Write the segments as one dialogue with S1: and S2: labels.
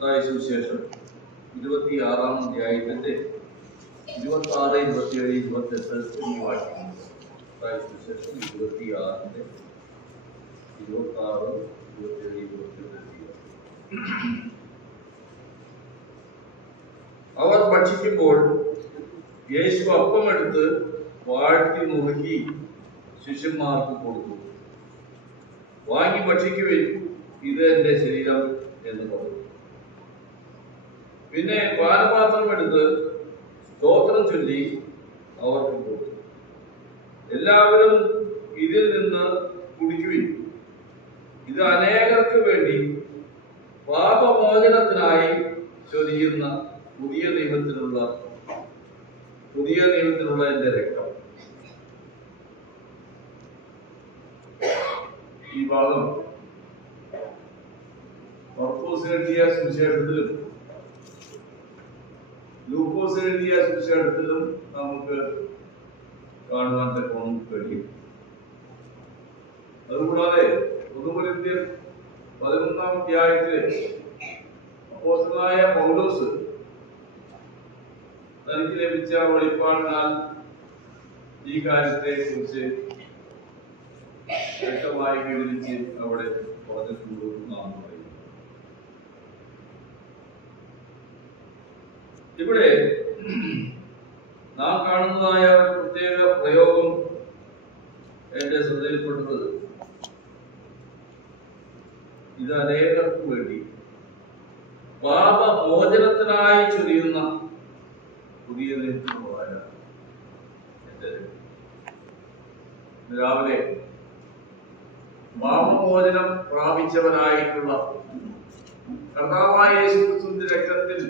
S1: സുവിശേഷം ഇരുപത്തി ആറാം അധ്യായത്തിന്റെ ഇരുപത്തി ആറ് ഇരുപത്തിയേഴ് ഇരുപത്തെട്ട് വാക്യങ്ങൾ. മത്തായി സുവിശേഷം ഇരുപത്തി ആറിന്റെ ഇരുപത്തി ആറ് ഇരുപത്തിയേഴ് ഇരുപത്തിയെട്ട് അവർ ഭക്ഷിക്കുമ്പോൾ യേശു അപ്പമെടുത്ത് വാഴ്ത്തി നുറുക്കി ശിഷ്യന്മാർക്ക് കൊടുത്തു. വാങ്ങി ഭക്ഷിക്കുവിൻ. ഇത് എന്റെ ശരീരം എന്ന് പറഞ്ഞു. പിന്നെ പാനപാത്രം എടുത്ത് സ്തോത്രം ചൊല്ലി അവർക്ക് കൊടുത്തു. എല്ലാവരും ഇതിൽ നിന്ന് കുടിക്കുവിൻ. ഇത് അനേകർക്ക് വേണ്ടി പാപമോചനത്തിനായി ചൊരിയുന്ന പുതിയ നിയമത്തിലുള്ള പുതിയ നിയമത്തിലുള്ള എന്റെ രക്തം. ഈ ഭാഗം. എഴുതിയ സുവിശേഷത്തിലും ലൂക്കോസ് എഴുതിയ നമുക്ക് കാണുവാൻ തക്കോണം കഴിയും. അതുകൂടാതെ ഒന്നുകൊരിന്ത്യൻ പതിനൊന്നാം അധ്യായത്തിൽ അപ്പോസ്റ്റലായ പൗലോസ് തനിക്ക് ലഭിച്ച വെളിപ്പാടിനാൽ ഈ കാര്യത്തെ കുറിച്ച് വ്യക്തമായി വിവരിച്ച് അവിടെ പറഞ്ഞിട്ടുണ്ട് നാം പറയും. ഇവിടെ നാം കാണുന്നതായ പ്രത്യേക പ്രയോഗം എന്റെ ശ്രദ്ധയിൽപ്പെടുന്നത് ഇത് അനേകർക്ക് വേണ്ടി. പാപമോചനത്തിനായി ചൊരിയുന്ന പുതിയ നിയമമായ രാവിലെ പാപമോചനം പ്രാപിച്ചവനായിട്ടുള്ള കർത്താവായ യേശുക്രിസ്തുവിന്റെ രക്തത്തിൽ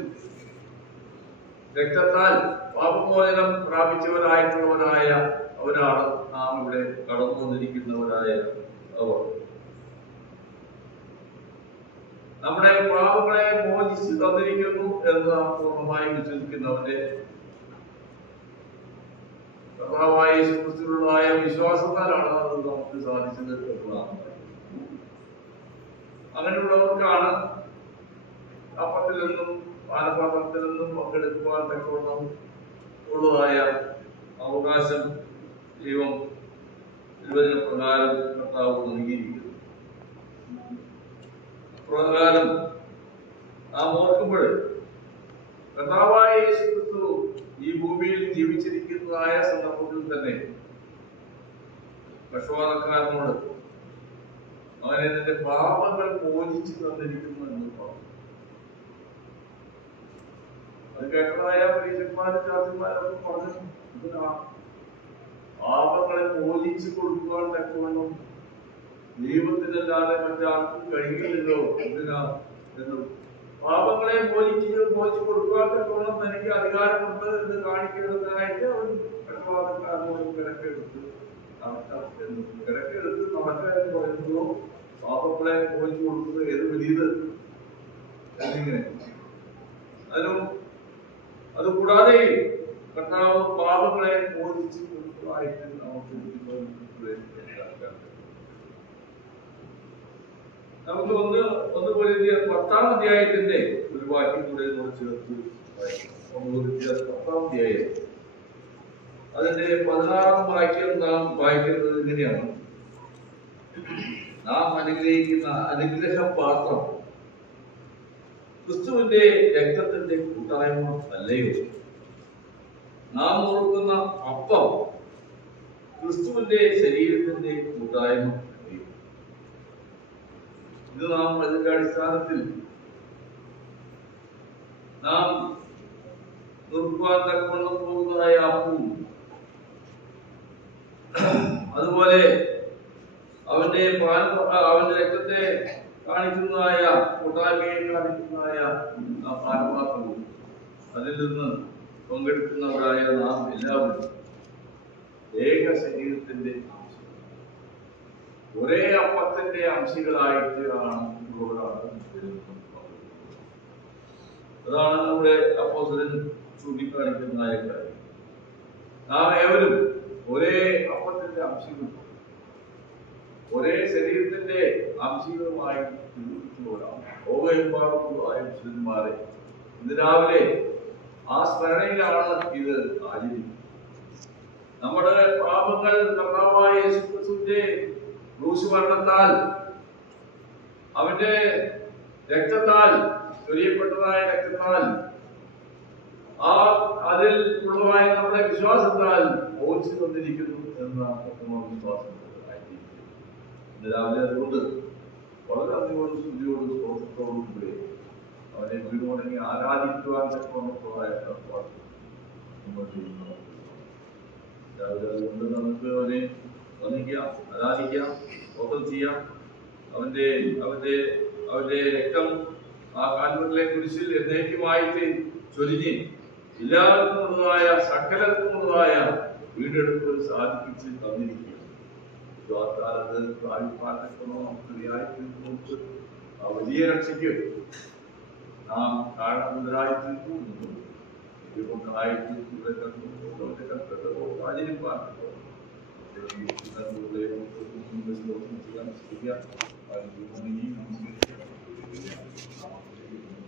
S1: രക്തത്താൽ പാപമോചനം പ്രാപിച്ചവരായിട്ടുള്ളവരായ അവനാണ് നാം ഇവിടെ കടന്നു വന്നിരിക്കുന്നവരായ അവർ. നമ്മുടെ പാപങ്ങളെ മോചിച്ച് തന്നിരിക്കുന്നു എന്ന് നാം പൂർണമായി വിശ്വസിക്കുന്നവന്റെ കർത്താവായ യേശുക്രിസ്തുവിനുള്ളതായ വിശ്വാസത്താലാണ് അത് നമുക്ക് സാധിച്ചത് എന്നുള്ളതാണ് അങ്ങനെയുള്ളവർക്കാണ് അപ്പത്തിൽ നിന്നും പാലപാത്രത്തിൽ നിന്നും പങ്കെടുക്കുവാൻ തക്കവണ്ണം ഉള്ളതായ അവകാശം ദൈവം തിരുവചന പ്രകാരം കർത്താവ് നൽകിയിരിക്കുന്നു. പ്രകാരം നാം ഓർക്കുമ്പോൾ കർത്താവായ യേശുക്രിസ്തു ഈ ഭൂമിയിൽ ജീവിച്ചിരിക്കുന്നതായ സന്ദർഭത്തിൽ തന്നെ കഷവാദക്കാരനോട് അവനെ നിന്റെ പാപങ്ങൾ മോചിച്ചു തന്നിരിക്കുന്നു എന്ന് പറഞ്ഞു. അത് കേട്ടതായ പരീക്ഷന്മാരും ചാത്തിമാരൊക്കെ പറഞ്ഞു പാപങ്ങളെ മോചിച്ചു കൊടുക്കുവാൻ തക്കവണ്ണം ദൈവത്തിനല്ലാതെ മറ്റാർക്കും കഴിയില്ലല്ലോ എന്തിനാ എന്നും. പാപങ്ങളെ മോചിച്ച് മോചിച്ചു കൊടുക്കുവാൻ തക്കവണ്ണം തനിക്ക് അധികാരമുണ്ട് എന്ന് കാണിക്കുന്നതിനായിട്ട് അവൻ കടവാദക്കാരനോട് കിടക്കെടുത്ത് കിടക്കെടുത്ത് നടക്കാൻ എന്ന് പറയുമ്പോൾ പാപങ്ങളെ മോചിച്ചു കൊടുക്കുന്നത് ഏത് വലിയത്? എന്നിങ്ങനെ. അതിനും അതുകൂടാതെ കർത്താവ് പാപങ്ങളെ മോചിച്ച് കൊടുത്തതായിട്ട് നമുക്ക് നമുക്ക് ഒന്ന് ഒന്ന് പോലെ പത്താം അധ്യായത്തിന്റെ ഒരു വാക്യം കൂടെ നമ്മൾ ചേർത്ത് പത്താം അധ്യായം. അതിന്റെ പതിനാറാം വാക്യം നാം വായിക്കുന്നത് ഇങ്ങനെയാണ് നാം അനുഗ്രഹിക്കുന്ന അനുഗ്രഹ പാത്രം ക്രിസ്തുവിന്റെ രക്തത്തിന്റെ കൂട്ടായ്മ അല്ലയോ. നാം ഓർക്കുന്ന അപ്പം ക്രിസ്തുവിന്റെ ശരീരത്തിന്റെ കൂട്ടായ്മ അല്ലയോ. ഇത് നാം അതിന്റെ അടിസ്ഥാനത്തിൽ നാം നിർക്കുവാൻ തക്കവണ്ണം പോകുന്നതായ അപ്പവും അതുപോലെ അവന്റെ അവന്റെ രക്തത്തെ കാണിക്കുന്നതായ കൂട്ടായ്മയെ കാണിക്കുന്നതായ ആ പാനപാത്രവും അതിൽ നിന്ന് പങ്കെടുക്കുന്നവരായ നാം എല്ലാവരും ഏക ശരീരത്തിന്റെ ഒരേ അപ്പത്തിന്റെ അംശികളായിട്ട് ആണ് അതാണ് നമ്മുടെ അപ്പോസരൻ ചൂണ്ടിക്കാണിക്കുന്നതായ കാര്യം. നാം ഏവരും ഒരേ അപ്പത്തിന്റെ അംശികളും ഒരേ ശരീരത്തിന്റെ ലോകമെമ്പാടുമുള്ള മുസ്ലിംമാരെ ഇന്ന് രാവിലെ ആ സ്മരണയിലാണ് ഇത് ആചരിക്കുന്നത്. നമ്മുടെ പാപങ്ങൾ കർത്താവായ യേശുക്രിസ്തുവിന്റെ ക്രൂശുമരണത്താൽ അവന്റെ രക്തത്താൽ ചൊരിയപ്പെട്ടതായ രക്തത്താൽ ആ അതിൽ ഉള്ളതായ നമ്മുടെ വിശ്വാസത്താൽ ഓടിച്ചു വന്നിരിക്കുന്നു എന്ന ഉത്തമ വിശ്വാസം ഇന്ന് രാവിലെ അതുകൊണ്ട് വളരെ അധികം ശുദ്ധിയോടും സ്തോത്രത്തോടും കൂടി അവനെ വീടുമുടങ്ങി ആരാധിക്കുവാൻ തക്കവണ്ണമുള്ളതായ ഏർപ്പാട് നമ്മൾ ചെയ്യുന്നു രാവിലെ അതുകൊണ്ട് നമുക്ക് അവനെ വന്ദിക്കാം ആരാധിക്കാം സ്തോത്രം ചെയ്യാം. അവന്റെ അവന്റെ അവന്റെ രക്തം ആ കാൽവറിലെ കുരിശിൽ എന്നേക്കുമായിട്ട് ചൊരിഞ്ഞ് എല്ലാവർക്കും ഉള്ളതായ സകലർക്കും ഉള്ളതായ വീണ്ടെടുപ്പ് സാധിപ്പിച്ച് തന്നിരിക്കുക got out of the private practice alone to the IQ I was here at security. Now, कारण अंदर आई थी तू ये वो आई थी तू रे तक तू रे तक तक वो आज नहीं पास हो लेकिन तक वो ले तो तुम बस लोग चिकन सीखिया और ये नहीं हम